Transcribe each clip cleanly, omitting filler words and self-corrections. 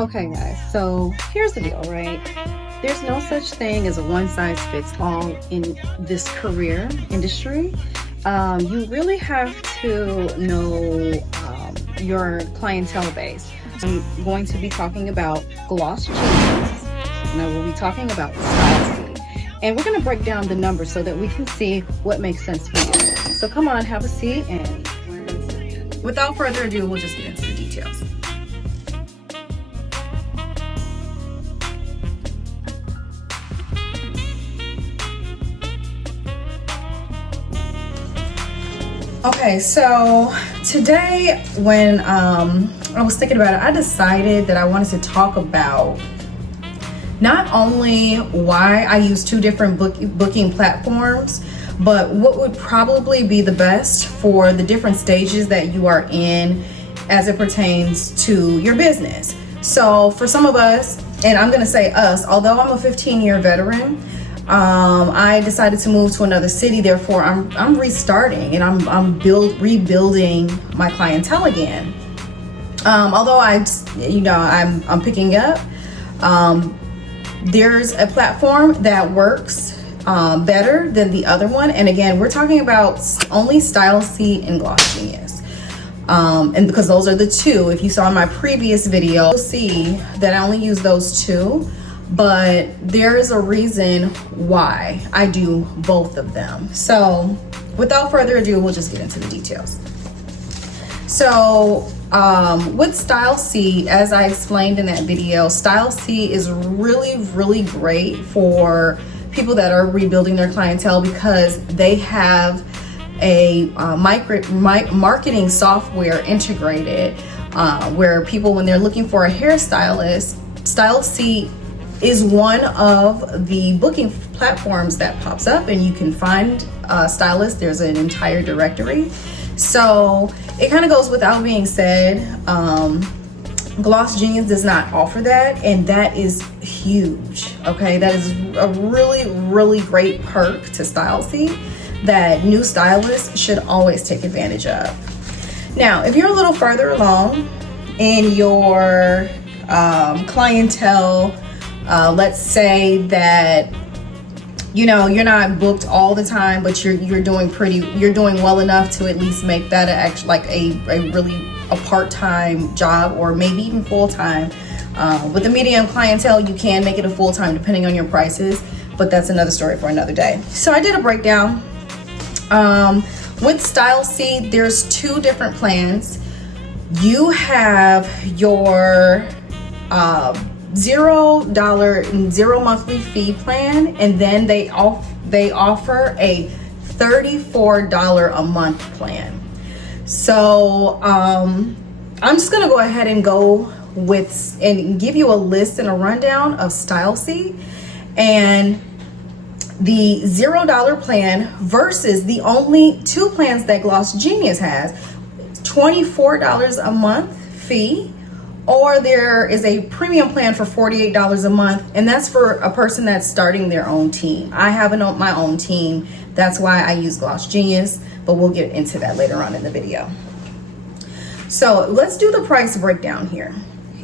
Okay, guys, so here's the deal, right? There's no such thing as a one-size-fits-all in this career industry. You really have to know your clientele base. I'm going to be talking about GlossGenius, and I will be talking about StyleSeat. And we're going to break down the numbers so that we can see what makes sense for you. So come on, have a seat, and without further ado, we'll just get into the details. Okay, so today when I was thinking about it, I decided that I wanted to talk about not only why I use two different booking platforms, but what would probably be the best for the different stages that you are in as it pertains to your business. So for some of us, and I'm gonna say us, although I'm a 15-year veteran, I decided to move to another city. Therefore, I'm restarting and I'm rebuilding my clientele again. Although I'm picking up. There's a platform that works better than the other one, and again, we're talking about only StyleSeat and GlossGenius. And because those are the two, if you saw my previous video, you'll see that I only use those two. But there is a reason why I do both of them. So without further ado, we'll just get into the details. So with StyleSeat, as I explained in that video, StyleSeat is really great for people that are rebuilding their clientele because they have a marketing software integrated where people, when they're looking for a hairstylist, StyleSeat is one of the booking platforms that pops up, and you can find stylists. There's an entire directory. So it kind of goes without being said, GlossGenius does not offer that, and that is huge. Okay, that is a really great perk to StyleSeat that new stylists should always take advantage of. Now, if you're a little further along in your clientele, let's say that you're not booked all the time, but you're doing well enough to at least make that a part-time job, or maybe even full-time. With the medium clientele, you can make it a full-time depending on your prices, but that's another story for another day. So I did a breakdown. With StyleSeat, there's two different plans. You have your $0 zero monthly fee plan, and then they offer a $34 a month plan. So I'm just gonna go ahead and go with and give you a list and a rundown of StyleSeat and the $0 plan versus the only two plans that GlossGenius has: $24 a month fee, or there is a premium plan for $48 a month, and that's for a person that's starting their own team. I have my own team. That's why I use GlossGenius, but we'll get into that later on in the video. So let's do the price breakdown here.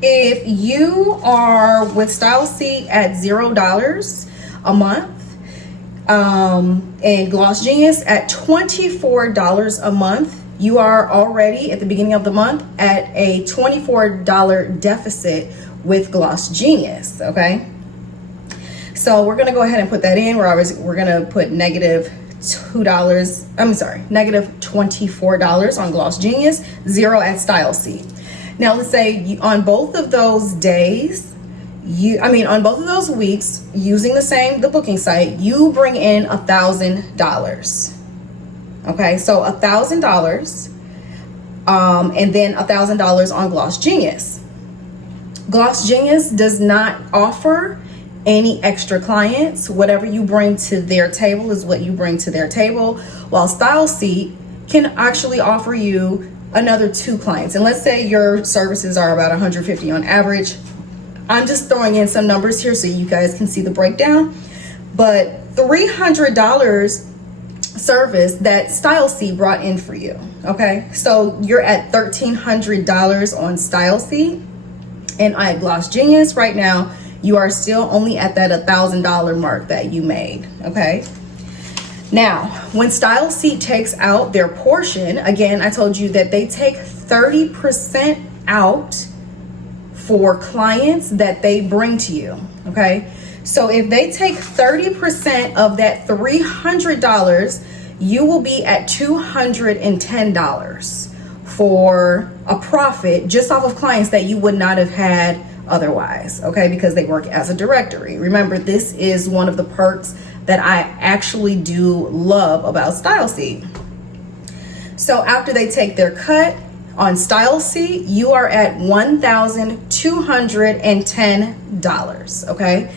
If you are with StyleSeat at $0 a month, and GlossGenius at $24 a month, you are already at the beginning of the month at a $24 deficit with GlossGenius. Okay, so we're gonna go ahead and put that in. We're gonna put negative $24 on GlossGenius, $0 at StyleSeat. Now let's say on both of those days, on both of those weeks, using the booking site, you bring in $1,000. Okay, so $1,000, and then $1,000 on GlossGenius. GlossGenius does not offer any extra clients. Whatever you bring to their table is what you bring to their table, while StyleSeat can actually offer you another 2 clients. And let's say your services are about 150 on average. I'm just throwing in some numbers here so you guys can see the breakdown, but $300 service that StyleSeat brought in for you. Okay, so you're at $1,300 on StyleSeat, And at GlossGenius right now, you are still only at that $1,000 mark that you made, okay? Now, when StyleSeat takes out their portion, again, I told you that they take 30% out for clients that they bring to you, okay? So if they take 30% of that $300, you will be at $210 for a profit just off of clients that you would not have had otherwise, okay? Because they work as a directory. Remember, this is one of the perks that I actually do love about StyleSeat. So after they take their cut on StyleSeat, you are at $1,210, okay?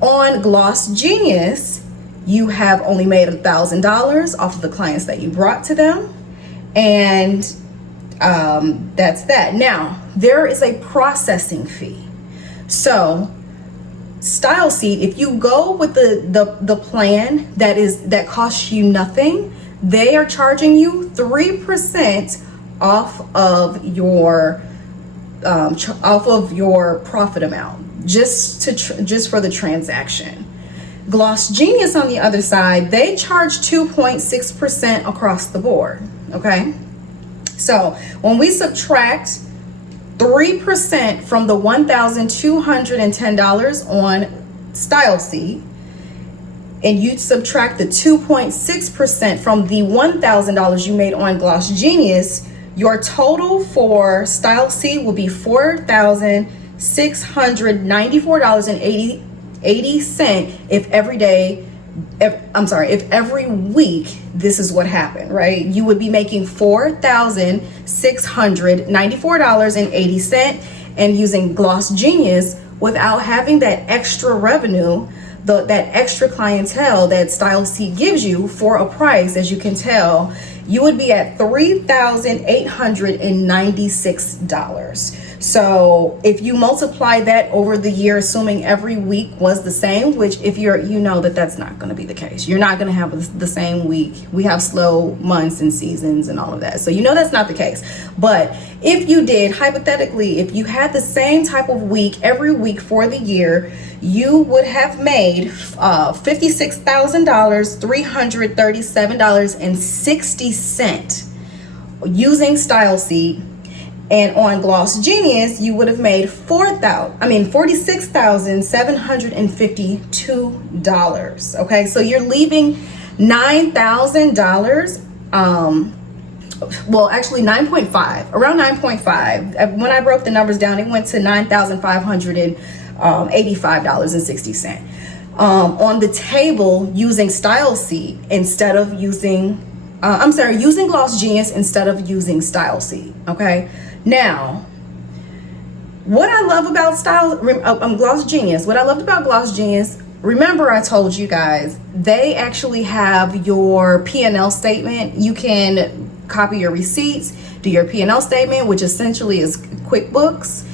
On GlossGenius, you have only made $1,000 off of the clients that you brought to them, and that's that. Now, there is a processing fee. So StyleSeat, if you go with the plan that costs you nothing, they are charging you 3% off of your profit amount, just for the transaction. GlossGenius, on the other side, they charge 2.6% across the board, okay? So when we subtract 3% from the $1,210 on StyleSeat, and you subtract the 2.6% from the $1,000 you made on GlossGenius, your total for StyleSeat will be $4,694.80 if every week this is what happened, right? You would be making $4,694.80 and using GlossGenius without having that extra revenue, that extra clientele that StyleSeat gives you for a price. As you can tell, you would be at $3,896. So if you multiply that over the year, assuming every week was the same, which if you know that that's not going to be the case. You're not going to have the same week. We have slow months and seasons and all of that. So you know that's not the case. But if you did, hypothetically, if you had the same type of week every week for the year, you would have made $56,337.60 using StyleSeat. And on GlossGenius, you would have made $46,752. Okay, so you're leaving $9,000. Well, actually 9.5, around 9.5. When I broke the numbers down, it went to $9,585.60 on the table using StyleSeat instead of using, using GlossGenius instead of using StyleSeat. Okay. Now, what I love about GlossGenius, what I loved about GlossGenius, remember I told you guys, they actually have your P&L statement. You can copy your receipts, do your P&L statement, which essentially is QuickBooks.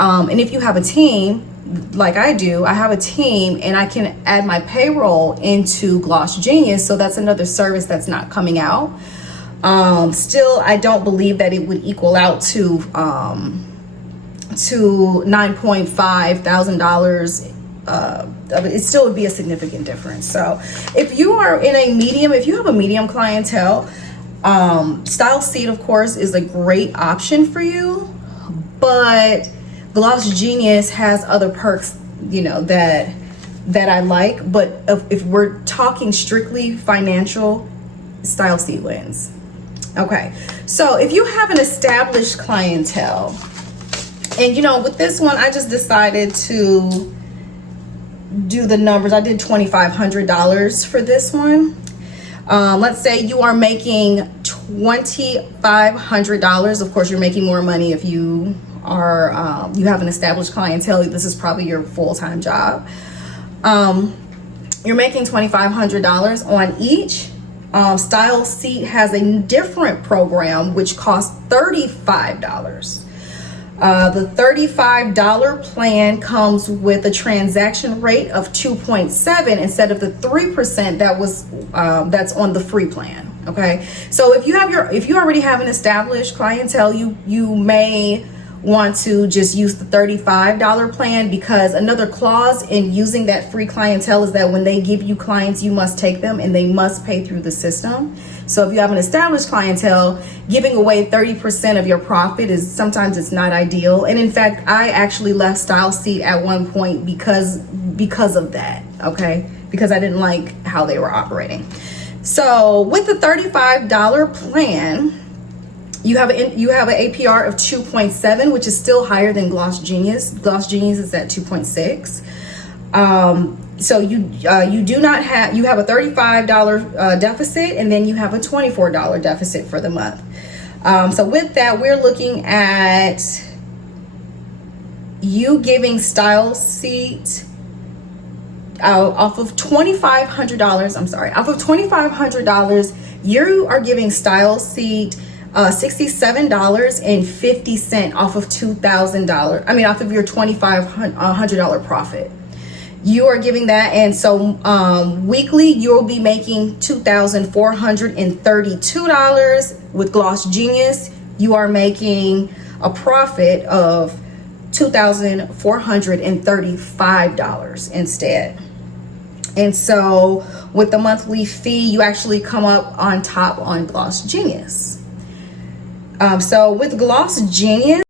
And if you have a team, like I do, I have a team and I can add my payroll into GlossGenius. So that's another service that's not coming out. Still, I don't believe that it would equal out to $9,500. It still would be a significant difference. So if you are in if you have a medium clientele, StyleSeat, of course, is a great option for you, but GlossGenius has other perks, that I like. But if we're talking strictly financial, StyleSeat wins. Okay, so if you have an established clientele, and with this one, I just decided to do the numbers. I did $2,500 for this one. Let's say you are making $2,500. Of course, you're making more money if you are you have an established clientele. This is probably your full-time job. You're making $2,500 on each. StyleSeat has a different program which costs $35. The $35 plan comes with a transaction rate of 2.7 instead of the 3% that's on the free plan. Okay, so if you already have an established clientele, you may want to just use the $35 plan, because another clause in using that free clientele is that when they give you clients, you must take them and they must pay through the system. So if you have an established clientele, giving away 30% of your profit is sometimes it's not ideal. And in fact, I actually left StyleSeat at one point because of that, okay? Because I didn't like how they were operating. So with the $35 plan, you have an APR of 2.7, which is still higher than GlossGenius. GlossGenius is at 2.6. So you do not have, you have a $35 deficit, and then you have a $24 deficit for the month. So with that, we're looking at you giving StyleSeat off of $2,500. I'm sorry, off of $2,500, you are giving StyleSeat $67.50 off of $2,000. I mean, off of your $2,500 profit. You are giving that, and so weekly you'll be making $2,432. With GlossGenius, you are making a profit of $2,435 instead. And so with the monthly fee, you actually come up on top on GlossGenius. So with GlossGenius,